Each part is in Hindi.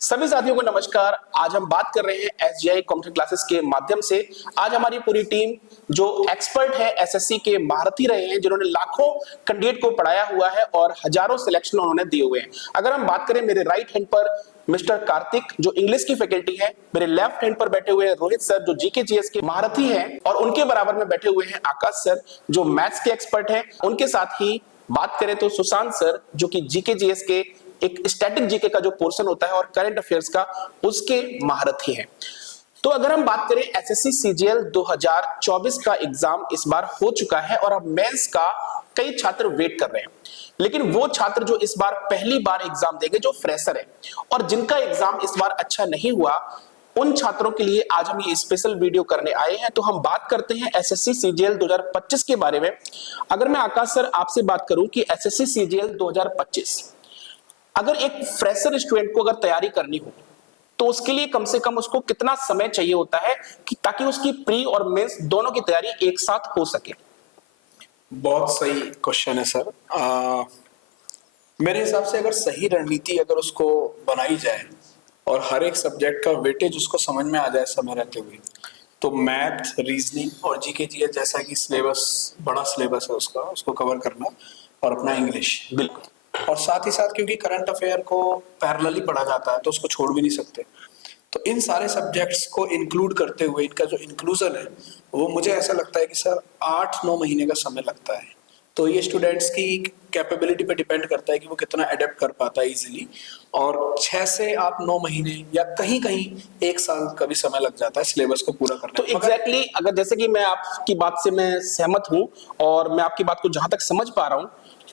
सभी साथियों को नमस्कार। आज हम बात कर रहे हैं एसजीआई कंप्यूटर क्लासेस के माध्यम से। आज हमारी पूरी टीम जो एक्सपर्ट है एसएससी के महारथी रहे हैं, जिन्होंने लाखों कैंडिडेट को पढ़ाया हुआ है और हजारों सिलेक्शन उन्होंने दिए हुए हैं। अगर हम बात करें, मेरे राइट हैंड पर मिस्टर कार्तिक जो इंग्लिश की फैकल्टी है, मेरे लेफ्ट हैंड पर बैठे हुए हैं रोहित सर जो जीके जीएस के महारथी हैं, और उनके बराबर में बैठे हुए हैं आकाश सर जो मैथ्स के एक्सपर्ट हैं। उनके साथ ही बात करें तो सुशांत सर जो कि जीके जीएस के एक स्टैटिक जीके का जो पोर्शन होता है और करंट अफेयर्स का उसके महारथी हैं। तो अगर हम बात करें, एसएससी सीजीएल 2024 का एग्जाम इस बार हो चुका है और अब मेंस का कई छात्र वेट कर रहे हैं। लेकिन वो छात्र जो इस बार पहली बार एग्जाम देंगे, जो फ्रेशर है और जिनका एग्जाम इस बार अच्छा नहीं हुआ, उन छात्रों के लिए आज हम ये स्पेशल वीडियो करने आए हैं। तो हम बात करते हैं एसएससी सीजीएल 2025 के बारे में। अगर मैं आकाश सर आपसे बात करूं कि एसएससी सीजीएल 2025 अगर एक फ्रेशर स्टूडेंट को अगर तैयारी करनी हो तो उसके लिए कम से कम उसको कितना समय चाहिए होता है कि ताकि उसकी प्री और मेंस दोनों की तैयारी एक साथ हो सके? बहुत सही क्वेश्चन है सर। मेरे हिसाब से अगर सही रणनीति अगर उसको बनाई जाए और हर एक सब्जेक्ट का वेटेज उसको समझ में आ जाए समय रहते हुए, तो मैथ, रीजनिंग और जीके जीएस जैसा कि सिलेबस, बड़ा सिलेबस है उसको कवर करना, और अपना इंग्लिश बिल्कुल, और साथ ही साथ क्योंकि करंट अफेयर को पैरेलली पढ़ा जाता है तो उसको छोड़ भी नहीं सकते। तो इन सारे सब्जेक्ट्स को इंक्लूड करते हुए इनका जो इंक्लूजन है वो मुझे ऐसा लगता है कि सर 8-9 महीने का समय लगता है। तो ये स्टूडेंट्स की कैपेबिलिटी पे डिपेंड करता है कि वो कितना अडेप्ट कर पाता है इजीली, और 6 से आप 9 महीने या कहीं कहीं 1 साल का भी समय लग जाता है सिलेबस को पूरा करने तो एग्जैक्टली अगर जैसे कि मैं आपकी बात से मैं सहमत हूं और मैं आपकी बात को जहां तक समझ पा रहा हूं,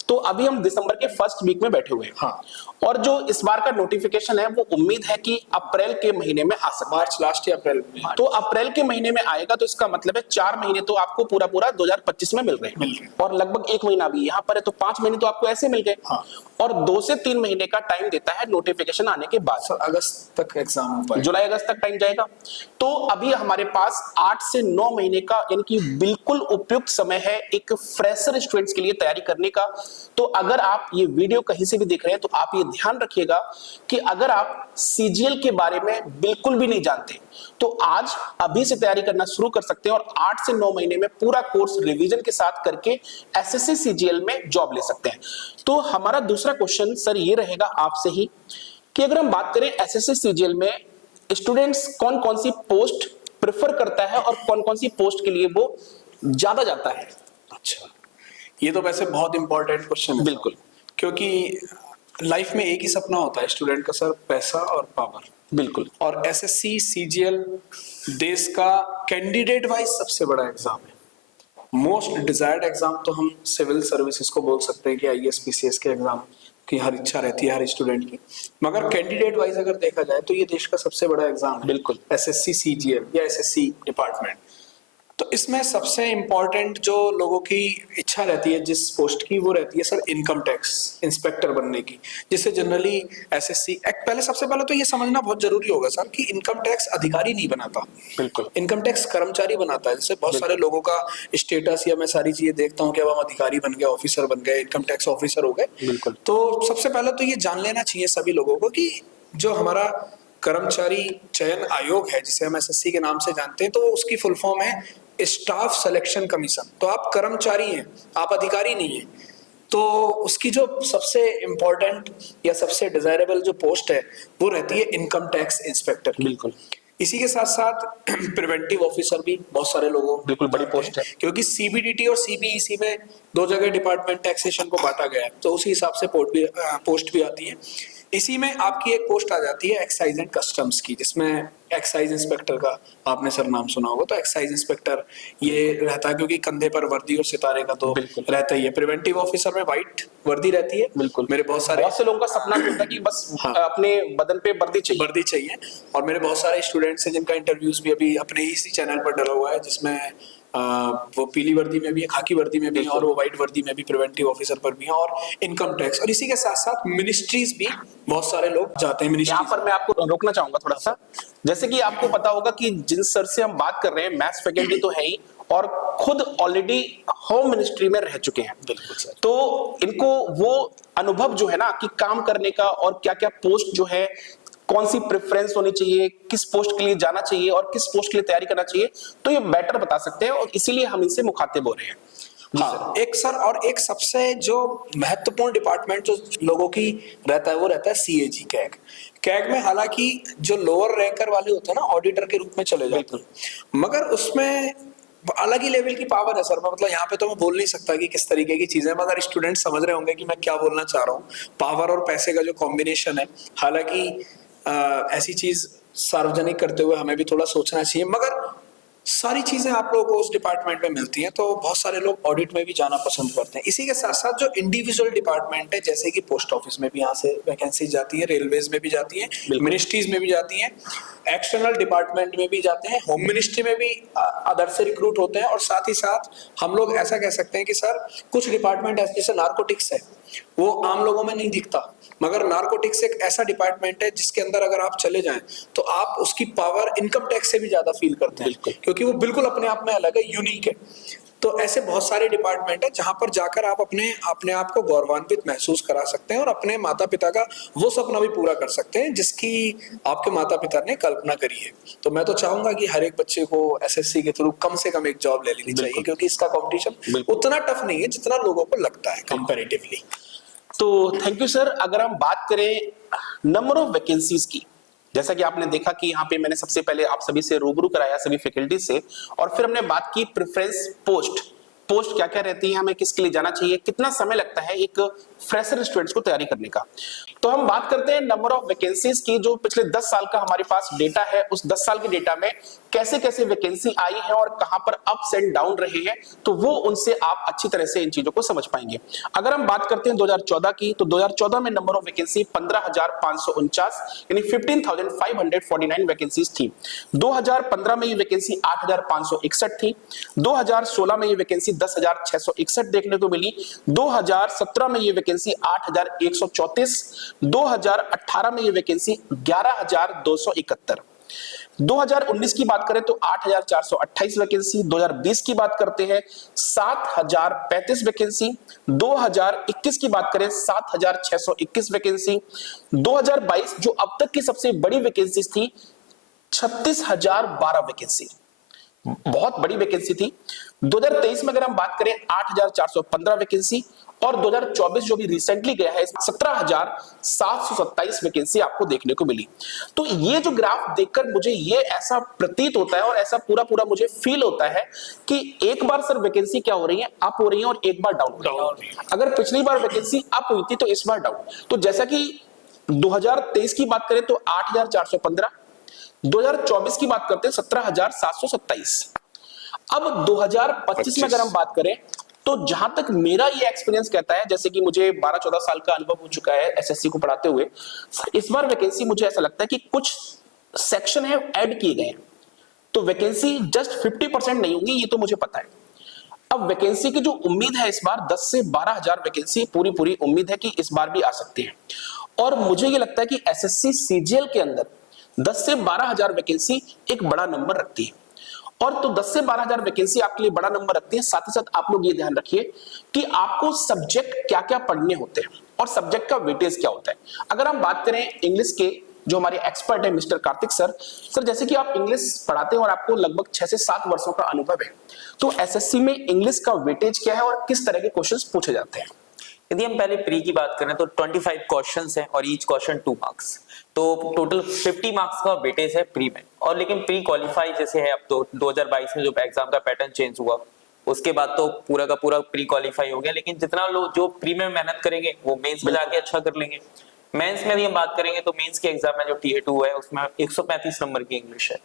तो अभी हम दिसंबर के फर्स्ट वीक में बैठे हुए हैं। हाँ। और जो इस बार का नोटिफिकेशन है वो उम्मीद है कि अप्रैल के महीने में आ सकता है। मार्च लास्ट या अप्रैल में। तो अप्रैल के महीने में आएगा, तो इसका मतलब है 4 महीने तो आपको पूरा 2025 में मिल रहे हैं और लगभग 1 महीना भी यहाँ पर है, तो 5 महीने तो आपको ऐसे मिल गए। हाँ। और 2 से 3 महीने का टाइम देता है नोटिफिकेशन आने के बाद। सर अगस्त तक एग्जाम हो पाएगा, जुलाई अगस्त तक टाइम जाएगा। तो अभी हमारे पास 8 से 9 महीने का यानी कि बिल्कुल उपयुक्त समय है एक फ्रेशर स्टूडेंट्स के लिए तैयारी करने का। तो अगर आप ये वीडियो कहीं से भी देख रहे हैं तो आप ये ध्यान रखिएगा कि अगर आप सीजीएल के बारे में बिल्कुल भी नहीं जानते तो आज अभी से तैयारी करना शुरू कर सकते हैं और 8 से 9 महीने में पूरा कोर्स रिवीजन के साथ करके एसएससी सीजीएल में जॉब ले सकते हैं। तो हमारा दूसरा क्वेश्चन सर ये रहेगा आपसे ही कि अगर हम बात करें एसएससी सीजीएल में स्टूडेंट्स कौन कौन सी पोस्ट प्रेफर करता है और कौन कौन सी पोस्ट के लिए वो ज्यादा जाता है? अच्छा, ये तो वैसे बहुत इंपॉर्टेंट क्वेश्चन है। बिल्कुल, क्योंकि लाइफ में एक ही सपना होता है स्टूडेंट का सर, पैसा और पावर। बिल्कुल। और एसएससी सीजीएल देश का कैंडिडेट वाइज सबसे बड़ा एग्जाम है। मोस्ट डिजायर्ड एग्जाम तो हम सिविल सर्विसेज को बोल सकते हैं कि आईएएस पीसीएस के एग्जाम की हर इच्छा रहती है हर स्टूडेंट की, मगर कैंडिडेट वाइज अगर देखा जाए तो ये देश का सबसे बड़ा एग्जाम है। बिल्कुल। एसएससी सीजीएल या एसएससी डिपार्टमेंट। तो इसमें सबसे इंपॉर्टेंट जो लोगों की इच्छा रहती है जिस पोस्ट की, वो रहती है सर इनकम टैक्स इंस्पेक्टर बनने की, जिससे जनरली एसएससी एक्ट, पहले सबसे पहले तो ये समझना बहुत जरूरी होगा सर कि इनकम टैक्स अधिकारी नहीं बनाता। बिल्कुल। इनकम टैक्स कर्मचारी बनाता है। जैसे बहुत सारे लोगों का स्टेटस या मैं सारी चीजें देखता हूँ कि अब हम अधिकारी बन गए, ऑफिसर बन गए, इनकम टैक्स ऑफिसर हो गए। बिल्कुल। तो सबसे पहले तो ये जान लेना चाहिए सभी लोगों को कि जो हमारा कर्मचारी चयन आयोग है, जिसे हम एसएससी के नाम से जानते हैं, तो उसकी फुल फॉर्म है स्टाफ सिलेक्शन कमीशन। तो आप कर्मचारी हैं, आप अधिकारी नहीं हैं। तो उसकी जो सबसे इंपॉर्टेंट या सबसे डिजायरेबल जो पोस्ट है वो रहती है इनकम टैक्स इंस्पेक्टर की। बिल्कुल। इसी के साथ साथ प्रिवेंटिव ऑफिसर भी बहुत सारे लोगों, बिल्कुल बड़ी पोस्ट है, क्योंकि सीबीडीटी और सीबीईसी में 2 जगह डिपार्टमेंट टैक्सेशन को बांटा गया है, तो उसी हिसाब से पोस्ट भी आती है। इसी में आपकी एक पोस्ट आ जाती है एक्साइज एंड कस्टम्स की, जिसमें एक्साइज इंस्पेक्टर का आपने सर नाम सुना होगा। तो एक्साइज इंस्पेक्टर ये रहता है क्योंकि कंधे पर वर्दी और सितारे का तो रहता ही है। प्रिवेंटिव ऑफिसर में व्हाइट वर्दी रहती है। बिल्कुल। मेरे बहुत से लोगों का सपना होता है कि बस हाँ, अपने बदन पे वर्दी चाहिए। और मेरे बहुत सारे स्टूडेंट्स हैं जिनका इंटरव्यूज भी अभी अपने इसी चैनल पर डला हुआ है, जिसमें वो पीली वर्दी में भी है, खाकी वर्दी में भी है, और वो व्हाइट वर्दी में भी प्रिवेंटिव ऑफिसर पर भी है, और इनकम टैक्स। और इसी के साथ साथ मिनिस्ट्रीज भी बहुत सारे लोग जाते हैं। यहाँ पर मैं आपको रोकना चाहूंगा थोड़ा सा। जैसे कि आपको पता होगा कि जिन सर से हम बात कर रहे हैं, मैथ्स फैकल्टी तो है ही और खुद ऑलरेडी होम मिनिस्ट्री में रह चुके हैं। बिल्कुल सर। तो इनको वो अनुभव जो है ना कि काम करने का और क्या क्या पोस्ट जो है कौन सी प्रेफरेंस होनी चाहिए, किस पोस्ट के लिए जाना चाहिए और किस पोस्ट के लिए तैयारी करना चाहिए, तो ये बेटर बता सकते हैं और इसीलिए हम इनसे मुखातिब हो रहे हैं। हाँ, एक सर और एक सबसे जो महत्वपूर्ण डिपार्टमेंट जो लोगों की रहता है वो रहता है सीएजी कैग। कैग में हालांकि जो लोअर रैंकर वाले होते हैं ना ऑडिटर के रूप में चले जाते हैं, मगर उसमें अलग ही लेवल की पावर है सर। मैं मतलब यहाँ पे तो मैं बोल नहीं सकता कि किस तरीके की चीजें, मगर स्टूडेंट समझ रहे होंगे कि मैं क्या बोलना चाह रहा हूँ। पावर और पैसे का जो कॉम्बिनेशन है, हालांकि ऐसी चीज सार्वजनिक करते हुए हमें भी थोड़ा सोचना चाहिए, मगर सारी चीजें आप लोगों को उस डिपार्टमेंट में मिलती हैं, तो बहुत सारे लोग ऑडिट में भी जाना पसंद करते हैं। इसी के साथ साथ जो इंडिविजुअल डिपार्टमेंट है, जैसे कि पोस्ट ऑफिस में भी यहाँ से वैकेंसी जाती है, रेलवेज में भी जाती है, मिनिस्ट्रीज में भी जाती है, एक्सटर्नल डिपार्टमेंट में भी जाते हैं, होम मिनिस्ट्री में भी अदर से रिक्रूट होते हैं। और साथ ही साथ हम लोग ऐसा कह सकते हैं कि सर कुछ डिपार्टमेंट ऐसे, जैसे नार्कोटिक्स है, वो आम लोगों में नहीं दिखता, मगर नार्कोटिक्स एक ऐसा डिपार्टमेंट है जिसके अंदर अगर आप चले जाएं तो आप उसकी पावर इनकम टैक्स से भी ज्यादा फील करते हैं, क्योंकि वो बिल्कुल अपने आप में अलग है, यूनिक है। तो ऐसे बहुत सारे डिपार्टमेंट है जहां पर जाकर आप अपने आप को गौरवान्वित महसूस करा सकते हैं और अपने माता पिता का वो सपना भी पूरा कर सकते हैं जिसकी आपके माता पिता ने कल्पना करी है। तो मैं तो चाहूंगा कि हर एक बच्चे को एसएससी के थ्रू कम से कम एक जॉब ले लेनी चाहिए, क्योंकि इसका कॉम्पिटिशन उतना टफ नहीं है जितना लोगों को लगता है कंपैरेटिवली। तो थैंक यू सर। अगर हम बात करें नंबर ऑफ वैकेंसीज की, जैसा कि आपने देखा कि यहाँ पे मैंने सबसे पहले आप सभी से रूबरू कराया, सभी फैकल्टी से, और फिर हमने बात की प्रेफरेंस पोस्ट क्या क्या रहती है, हमें किसके लिए जाना चाहिए, कितना समय लगता है एक फ्रेशर स्टूडेंट्स को तैयारी करने का। तो हम बात करते हैं नंबर ऑफ वैकेंसीज की। जो पिछले 10 साल का हमारे पास डेटा है, उस 10 साल के डेटा में कैसे कैसे वैकेंसी आई है और कहां पर अप्स एंड डाउन रहे हैं, तो वो उनसे आप अच्छी तरह से इन चीजों को समझ पाएंगे। अगर हम बात करते हैं 2014 की, तो 2014 में नंबर ऑफ वैकेंसी 15,549 यानी 15,549 वैकेंसीज थी। 2015 में ये वैकेंसी 8,561 थी। 2016 में ये वैकेंसी 10,661 देखने को मिली। 2017 में ये वैकेंसी 8,134। 2018 में ये वैकेंसी 11,271। 2019 की बात करें तो 8,428 वैकेंसी। 2020 की बात करते हैं 7,035 वैकेंसी। 2021 की बात करें 7,621 वैकेंसी। 2022 जो अब तक की सबसे बड़ी वैकेंसी थी 36,012 वैकेंसी, बहुत बड़ी वैकेंसी थी। 2023 में अगर हम बात करें 8,415 वैकेंसी, और 2024 जो भी रिसेंटली गया है 17,727 वैकेंसी आपको देखने को मिली। तो ये जो ग्राफ देखकर मुझे ये ऐसा प्रतीत होता है और ऐसा पूरा मुझे फील होता है कि एक बार सर वैकेंसी क्या हो रही है, अप हो रही है, और एक बार डाउन हो रही है। अगर पिछली बार वैकेंसी अप हुई थी तो इस बार डाउन। तो जैसा कि 2023 की बात करें तो 8,415, 2024 की बात करते हैं 17,727। अब 2025 में अगर हम बात करें तो जहां तक मेरा ये एक्सपीरियंस कहता है, जैसे कि मुझे 12-14 साल का अनुभव हो चुका है एसएससी को पढ़ाते हुए, इस बार वैकेंसी मुझे ऐसा लगता है कि कुछ सेक्शन है ऐड किए गए, तो वैकेंसी जस्ट 50% नहीं होंगी, ये तो मुझे पता है। अब वैकेंसी की जो उम्मीद है इस बार 10 से 12,000 वैकेंसी पूरी उम्मीद है कि इस बार भी आ सकती है। और मुझे ये लगता है कि एसएससी सीजीएल के अंदर 10 से 12,000 वैकेंसी एक बड़ा नंबर रखती है। और तो 10 से 12,000 वैकेंसी आपके लिए बड़ा नंबर रखती है। साथ ही साथ आप लोग ये ध्यान रखिए कि आपको सब्जेक्ट क्या क्या पढ़ने होते हैं और सब्जेक्ट का वेटेज क्या होता है। अगर हम बात करें इंग्लिश के, जो हमारे एक्सपर्ट है मिस्टर कार्तिक सर जैसे कि आप इंग्लिश पढ़ाते हैं और आपको लगभग 6 से 7 वर्षों का अनुभव है, तो एसएससी में इंग्लिश का वेटेज क्या है और किस तरह के क्वेश्चंस पूछे जाते हैं? यदि हम पहले प्री की बात करें तो 25 क्वेश्चंस हैं और ईच क्वेश्चन 2 मार्क्स, तो टोटल 50 मार्क्स का वेटेज है प्री में। और लेकिन प्री क्वालिफाई जैसे है, अब तो 2022 में जो एग्जाम का पैटर्न चेंज हुआ उसके बाद तो पूरा का पूरा प्री क्वालिफाई हो गया, लेकिन जितना लोग जो प्री में मेहनत करेंगे वो मेंस में जाके अच्छा कर लेंगे। मेंस में यदि हम बात करेंगे तो मेंस के एग्जाम में जो TA2 है उसमें 135 नंबर की इंग्लिश है,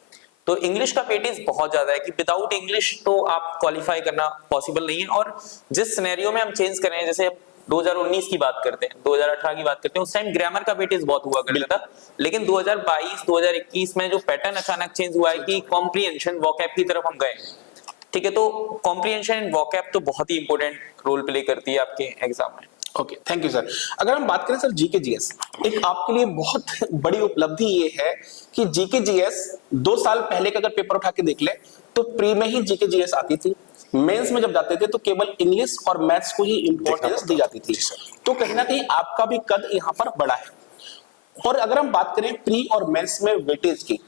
तो इंग्लिश का वेटेज बहुत ज्यादा है कि विदाउट इंग्लिश तो आप क्वालिफाई करना पॉसिबल नहीं है। और जिस सिनेरियो में हम चेंज कर रहे हैं, जैसे 2019 की बात करते हैं, 2018 की बात करते हैं, उस टाइम ग्रामर का वेटेज बहुत हुआ करता था, लेकिन 2022 2021 में जो पैटर्न अचानक चेंज हुआ है कि कॉम्प्रिहेंशन वोकैब की तरफ हम गए। ठीक है, तो कॉम्प्रिहेंशन एंड वोकैब तो बहुत ही इंपॉर्टेंट रोल प्ले करती है आपके एग्जाम में। Okay, thank you sir. अगर हम बात करें सर जीके जीएस, एक आपके लिए बहुत बड़ी उपलब्धि ये है कि जीके जीएस 2 साल पहले का अगर पेपर उठा के देख ले तो प्री में ही जीके जीएस आती थी, मेंस में जब जाते थे तो केवल इंग्लिश और मैथ्स को ही इंपॉर्टेंस दी जाती थी। तो कहीं ना कहीं आपका भी कद यहाँ पर बड़ा है। और अगर हम बात करें प्री और मेंस में वेटेज की,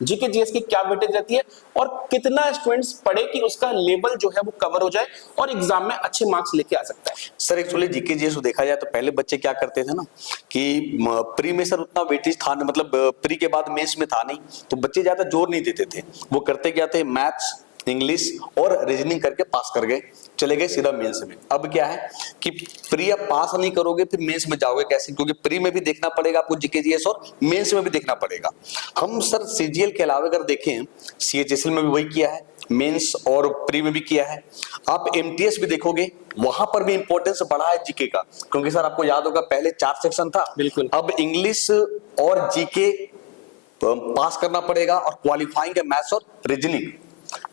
जीके जीएस की क्या वेटेज रहती है और कितना स्टूडेंट्स पढ़े कि उसका लेवल जो है वो कवर हो जाए और एग्जाम में अच्छे मार्क्स लेके आ सकता है? सर एक्चुअली जीके जीएस देखा जाए तो पहले बच्चे क्या करते थे ना कि प्री में सर उतना वेटेज था नहीं, मतलब प्री के बाद मेंस में था नहीं, तो बच्चे ज्यादा जोर नहीं देते थे। वो करते क्या थे, मैथ्स, इंग्लिश और रीजनिंग करके पास कर गए, चले गए सीधा मेंस में। अब क्या है कि प्री आप पास नहीं करोगे फिर मेंस में जाओगे कैसे, क्योंकि प्री में भी देखना पड़ेगा आपको जीके जीएस और मेंस में भी देखना पड़ेगा। हम सर सीजीएल के अलावा अगर देखें, सीएचएसएल में भी वही किया है, मेंस और प्री में भी किया है। आप एमटीएस भी देखोगे, वहां पर भी इंपॉर्टेंस बढ़ा है जीके का, क्योंकि सर आपको याद होगा पहले 4 सेक्शन था, बिल्कुल। अब इंग्लिश और जीके पास करना पड़ेगा और क्वालिफाइंग है मैथ्स और रीजनिंग,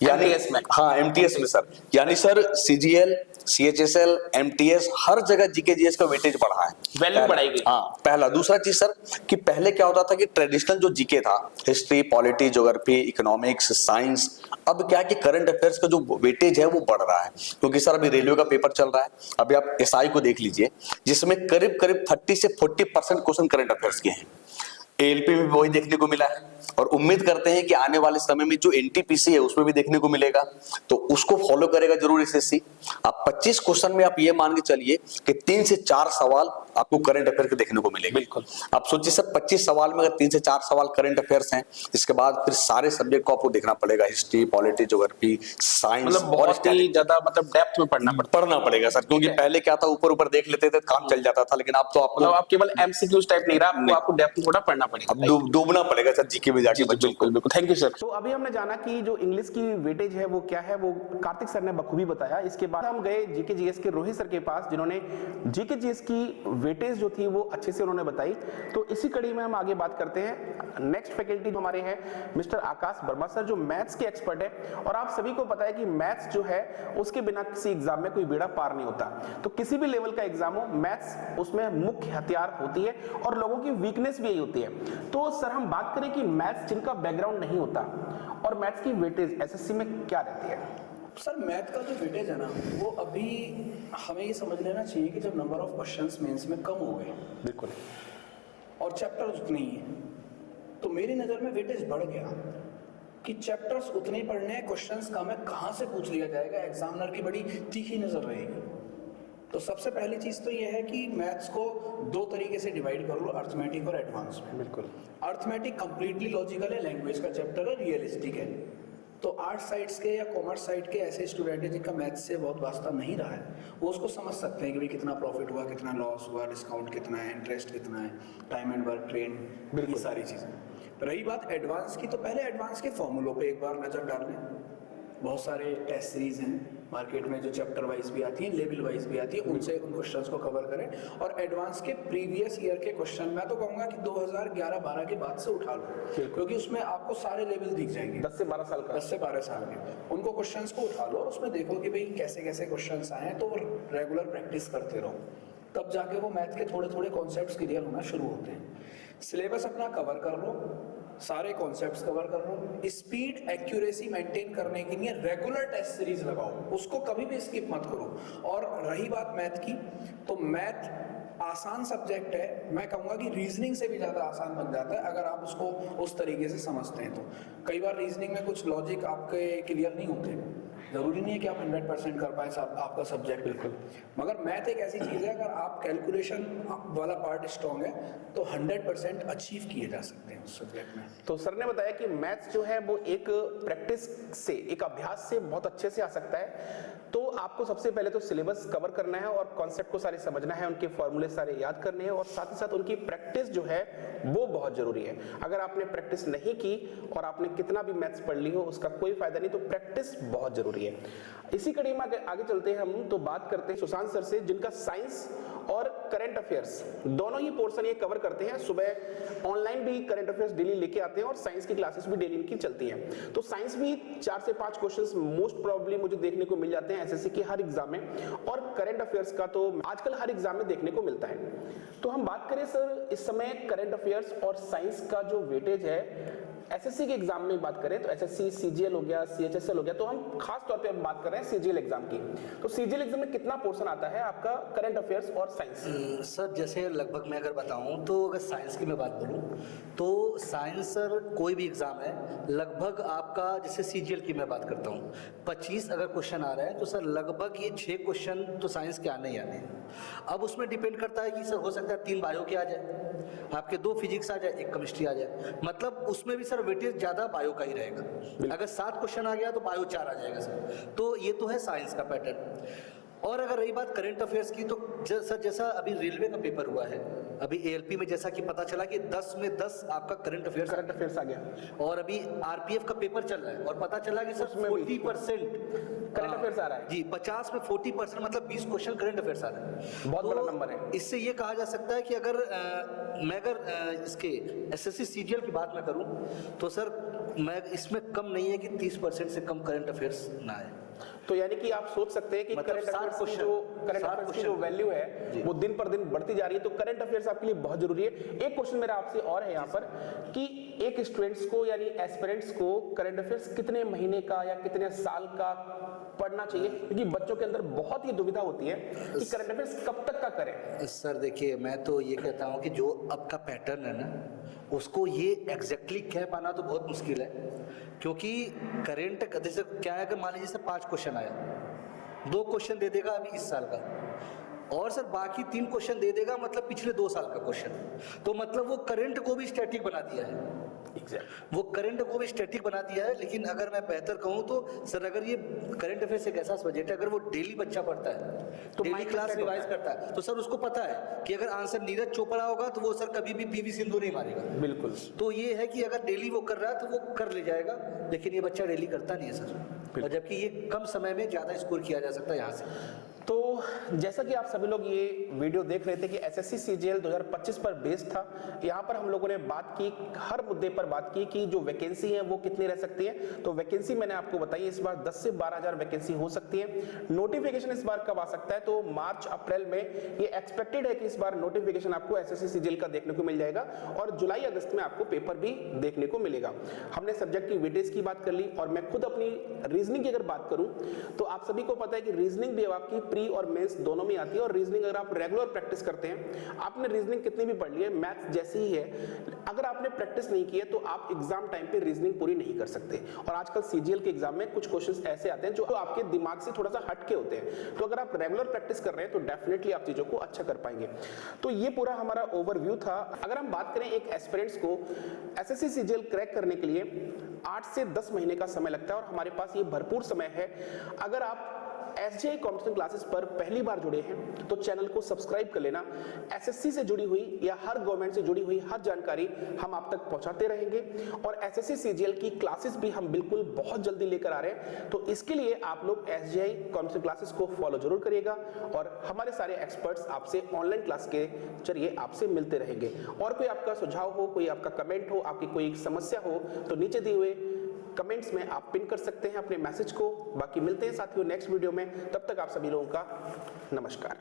यानी MTS में। हाँ एमटीएस में सर, यानी सर सीजीएल, सीएचएसएल, एमटीएस हर जगह जीके जीएस का वेटेज बढ़ा है, वैल्यू बढ़ाई गई। हाँ पहला। दूसरा चीज सर कि पहले क्या होता था कि ट्रेडिशनल जो जीके था, history, polity, geography, economics, science, अब क्या है कि करंट अफेयर्स का जो वेटेज है वो बढ़ रहा है, क्योंकि सर अभी रेलवे का पेपर चल रहा है। अभी आप एसआई को देख लीजिए, जिसमें करीब करीब 30 से 40% क्वेश्चन करंट अफेयर्स के हैं। एएलपी में भी वही देखने को मिला है और उम्मीद करते हैं कि आने वाले समय में जो एनटीपीसी है उसमें भी देखने को मिलेगा, तो उसको फॉलो करेगा जरूर एसएससी। आप 25 क्वेश्चन में आप ये मान के चलिए कि 3 से 4 सवाल आपको करंट अफेयर के देखने को मिलेंगे। बिल्कुल। आप सोचिए सर 25 सवाल में अगर 3 से 4 सवाल करंट अफेयर्स हैं, इसके बाद फिर सारे सब्जेक्ट को आपको देखना पड़ेगा, हिस्ट्री, पॉलिटी, ज्योग्राफी, साइंस मतलब और बहुत ही ज्यादा मतलब डेप्थ में पढ़ना पड़ेगा सर, क्योंकि पहले क्या था ऊपर ऊपर देख लेते थे काम चल जाता था, लेकिन अब तो मतलब आपको आप केवल एमसीक्यूज टाइप नहीं रहा, आपको डेप्थ में थोड़ा पढ़ना पड़ेगा। अब डूबना पड़ेगा सर जीके में जाके बच्चों को। बिल्कुल, थैंक यू सर। तो अभी हमने जाना कि जो इंग्लिश की वेटेज है वो क्या है, वो कार्तिक सर ने बखूबी बताया। इसके बाद हम गए जीके जीएस के रोहित सर के पास, जिन्होंने जीके जीएस की वेटेज जो थी वो अच्छे से उन्होंने बताई। तो इसी कड़ी में हम आगे बात करते हैं। नेक्स्ट फैकल्टी जो हमारे हैं मिस्टर आकाश वर्मा सर, जो मैथ्स के एक्सपर्ट है, और आप सभी को पता है कि मैथ्स जो है उसके बिना किसी एग्जाम में कोई बेड़ा पार नहीं होता। तो किसी भी लेवल का एग्जाम हो, मैथ्स उसमें मुख्य हथियार होती है और लोगों की वीकनेस भी यही होती है। तो सर हम बात करें कि मैथ्स जिनका बैकग्राउंड नहीं होता और मैथ्स की वेटेज एसएससी में क्या रहती है? सर मैथ का जो वेटेज है ना, वो अभी हमें ये समझ लेना चाहिए कि जब नंबर ऑफ क्वेश्चंस मेंस में कम हो गए, बिल्कुल, और चैप्टर्स उतने ही हैं, तो मेरी नज़र में वेटेज बढ़ गया कि चैप्टर्स उतने ही पढ़ने हैं, क्वेश्चंस कम है, कहाँ से पूछ लिया जाएगा, एग्जामिनर की बड़ी तीखी नज़र रहेगी। तो सबसे पहली चीज़ तो ये है कि मैथ्स को 2 तरीके से डिवाइड कर लो, अर्थमेटिक और एडवांस में। बिल्कुल। अर्थमेटिक कंप्लीटली लॉजिकल है, लैंग्वेज का चैप्टर है, रियलिस्टिक है। तो आर्ट साइड्स के या कॉमर्स साइड के ऐसे स्टूडेंट हैं जिनका मैथ्स से बहुत वास्ता नहीं रहा है, वो उसको समझ सकते हैं कि भाई कितना प्रॉफिट हुआ, कितना लॉस हुआ, डिस्काउंट कितना है, इंटरेस्ट कितना है, टाइम एंड वर्क ट्रेंड, ये सारी चीज़ें। रही बात एडवांस की, तो पहले एडवांस के फॉर्मूलों पे एक बार नज़र डाल लें। बहुत सारे टेस्ट सीरीज हैं मार्केट में जो चैप्टर वाइज भी आती है, लेवल वाइज भी आती है, उनसे उन क्वेश्चंस को कवर करें। और एडवांस के प्रीवियस ईयर के क्वेश्चन मैं तो कहूँगा कि 2011-12 के बाद से उठा लो, क्योंकि उसमें आपको सारे लेवल दिख जाएंगे। 10 से 12 साल का। 10 से 12 साल के उनको क्वेश्चंस को उठा लो और उसमें देखो कि भाई कैसे कैसे क्वेश्चंस आए हैं, तो रेगुलर प्रैक्टिस करते रहो, तब जाके वो मैथ के थोड़े थोड़े कॉन्सेप्ट्स क्लियर होना शुरू होते हैं। सिलेबस अपना कवर कर लो, सारे कॉन्सेप्ट्स कवर कर लो, स्पीड एक्यूरेसी मेंटेन करने के लिए रेगुलर टेस्ट सीरीज लगाओ, उसको कभी भी स्किप मत करो। और रही बात मैथ की, तो मैथ आसान सब्जेक्ट है, मैं कहूँगा कि रीजनिंग से भी ज़्यादा आसान बन जाता है अगर आप उसको उस तरीके से समझते हैं। तो कई बार रीजनिंग में कुछ लॉजिक आपके क्लियर नहीं होते, जरूरी नहीं है कि आप 100% कर पाए आपका सब्जेक्ट, बिल्कुल। मगर मैथ एक ऐसी चीज़ है, अगर आप कैलकुलेशन वाला पार्ट स्ट्रॉन्ग है तो 100% अचीव किए जा सकते हैं उस सब्जेक्ट में। तो सर ने बताया कि मैथ्स जो है वो एक प्रैक्टिस से, एक अभ्यास से बहुत अच्छे से आ सकता है। तो आपको सबसे पहले तो सिलेबस कवर करना है और कॉन्सेप्ट को सारे समझना है, उनके फॉर्मूले सारे याद करने हैं, और साथ ही साथ उनकी प्रैक्टिस जो है वो बहुत जरूरी है। अगर आपने प्रैक्टिस नहीं की और आपने कितना भी मैथ्स पढ़ ली हो उसका कोई फायदा नहीं, तो प्रैक्टिस बहुत जरूरी है। इसी कड़ी में आगे चलते हैं हम, तो बात करते हैं सुशांत सर से, जिनका साइंस और करंट अफेयर्स दोनों ही पोर्शन ये कवर करते हैं। सुबह ऑनलाइन भी करंट अफेयर्स डेली लेके आते हैं और साइंस की क्लासेस भी डेली इनकी चलती हैं। तो साइंस भी 4 से 5 क्वेश्चंस मोस्ट प्रोबेबली मुझे देखने को मिल जाते हैं एसएससी के हर एग्जाम में, और करंट अफेयर्स का तो आजकल हर एग्जाम में देखने को मिलता है। तो हम बात करें सर इस समय करंट अफेयर्स और साइंस का जो वेटेज है एसएससी के एग्जाम में बात करें तो एसएससी, सीजीएल हो गया, सीएचएसएल हो गया, तो हम खास तौर पे बात कर रहे हैं सीजीएल एग्जाम की। तो सीजीएल एग्जाम में कितना पोर्शन आता है आपका करंट अफेयर्स और साइंस? सर जैसे लगभग मैं अगर बताऊं तो अगर साइंस की मैं बात बोलूं तो साइंस सर कोई भी एग्जाम है लगभग आपका, जैसे सीजीएल की मैं बात करता हूं 25 अगर क्वेश्चन आ रहा है तो सर लगभग ये 6 क्वेश्चन तो साइंस के आने ही आने हैं। अब उसमें डिपेंड करता है कि सर हो सकता है 3 बायो के आ जाए, आपके 2 फिजिक्स आ जाए, 1 केमिस्ट्री आ जाए, मतलब उसमें भी सर वेटेज ज्यादा बायो का ही रहेगा। अगर 7 क्वेश्चन आ गया तो बायो 4 आ जाएगा सर। तो ये तो है साइंस का पैटर्न। और अगर रही बात करंट अफेयर्स की तो सर जैसा अभी रेलवे का पेपर हुआ है, अभी एएलपी में जैसा कि पता चला कि 10 में 10 आपका करंट अफेयर्स आ गया, और अभी आरपीएफ का पेपर चल रहा है और पता चला कि सर 40% करंट अफेयर्स आ रहा है जी, 50 में 40% मतलब 20 क्वेश्चन करंट अफेयर्स आ रहा है। बहुत बड़ा नंबर है। इससे ये कहा जा सकता है कि अगर मैं इसके एसएससी सीजीएल की बात मैं करूं तो सर मैं इसमें कम नहीं है कि 30% से कम करंट अफेयर्स ना आए। तो यानी कि आप सोच सकते हैं कि मतलब करंट अफेयर्स की जो वैल्यू है वो दिन पर दिन बढ़ती जा रही है। तो करंट अफेयर्स आपके लिए बहुत जरूरी है। एक क्वेश्चन मेरा आपसे और है यहाँ पर कि एक स्टूडेंट्स को यानी एस्पिरेंट्स को करंट अफेयर्स कितने महीने का या कितने साल का पढ़ना चाहिए, क्योंकि बच्चों के अंदर बहुत ही दुविधा होती है कि करंट अफेयर्स कब तक का करें। सर देखिए मैं तो ये कहता हूँ कि जो अब का पैटर्न है ना उसको ये एग्जैक्टली कह पाना तो बहुत मुश्किल है, क्योंकि करंट जैसे क्या है, अगर मान लीजिए सर 5 क्वेश्चन आया, 2 क्वेश्चन दे देगा अभी इस साल का और सर बाकी 3 क्वेश्चन दे देगा मतलब पिछले 2 साल का क्वेश्चन। तो मतलब वो करंट को भी स्टैटिक बना दिया है। वो करंट को भी स्टैटिक बना दिया है। लेकिन अगर मैं बेहतर कहूँ तो सर अगर ये करंट अफेयर्स एक ऐसा सब्जेक्ट है, अगर वो डेली बच्चा पढ़ता है तो डेली क्लास रिवाइज करता है तो सर उसको पता है कि अगर आंसर नीरज चोपड़ा होगा तो वो सर कभी भी पीवी सिंधु नहीं मारेगा। बिल्कुल। तो ये है कि अगर डेली वो कर रहा है तो वो कर ले जाएगा, लेकिन ये बच्चा डेली करता नहीं है सर, और जबकि ये कम समय में ज्यादा स्कोर किया जा सकता है यहाँ से। तो जैसा कि आप सभी लोग ये वीडियो देख रहे थे कि एसएससी सीजीएल 2025 पर बेस्ड था। यहाँ पर हम लोगों ने बात की, हर मुद्दे पर बात की कि जो वैकेंसी है वो कितनी रह सकती है। तो वैकेंसी मैंने आपको बताई इस बार 10 से 12,000 वैकेंसी हो सकती है। नोटिफिकेशन इस बार कब आ सकता है, तो मार्च अप्रैल में ये एक्सपेक्टेड है कि इस बार नोटिफिकेशन आपको एसएससी सीजीएल का देखने को मिल जाएगा और जुलाई अगस्त में आपको पेपर भी देखने को मिलेगा। हमने सब्जेक्ट की वेटेज की बात कर ली और मैं खुद अपनी रीजनिंग की अगर बात करूं तो आप सभी को पता है कि रीजनिंग भी आपकी प्री और मेंस दोनों में आती है। और रीजनिंग अगर आप रेगुलर प्रैक्टिस करते हैं, आपने रीजनिंग कितनी भी पढ़ ली है, मैथ्स जैसी ही है, अगर आपने प्रैक्टिस नहीं की है तो आप एग्जाम टाइम पे रीजनिंग पूरी नहीं कर सकते। और आजकल सीजीएल के एग्जाम में कुछ क्वेश्चंस ऐसे आते हैं जो आपके दिमाग से थोड़ा सा हटके होते हैं। तो अगर आप रेगुलर प्रैक्टिस कर रहे हैं तो डेफिनेटली आप चीजों को अच्छा कर पाएंगे। तो ये पूरा हमारा ओवरव्यू था। अगर हम बात करें एक एस्पिरेंट्स को एसएससी सीजीएल क्रैक करने के लिए 8 से 10 महीने का समय लगता है और हमारे पास ये भरपूर समय है। अगर आप एसजीआई कॉम्पिटिशन क्लासेस पर पहली बार जुड़े हैं तो चैनल को सब्सक्राइब कर लेना। एसएससी से जुड़ी हुई या हर गवर्नमेंट से जुड़ी हुई हर जानकारी हम आप तक पहुंचाते रहेंगे और एसएससी सीजीएल की क्लासेस भी हम बिल्कुल बहुत जल्दी लेकर आ रहे हैं। तो इसके लिए आप लोग एसजीआई कॉम्पिटिशन क्लासेस को फॉलो जरूर करिएगा और हमारे सारे एक्सपर्ट्स आपसे ऑनलाइन क्लास के जरिए आपसे मिलते रहेंगे। और कोई आपका सुझाव हो, कोई आपका कमेंट हो, आपकी कोई समस्या हो तो नीचे दिए हुए कमेंट्स में आप पिन कर सकते हैं अपने मैसेज को। बाकी मिलते हैं साथियों नेक्स्ट वीडियो में, तब तक आप सभी लोगों का नमस्कार।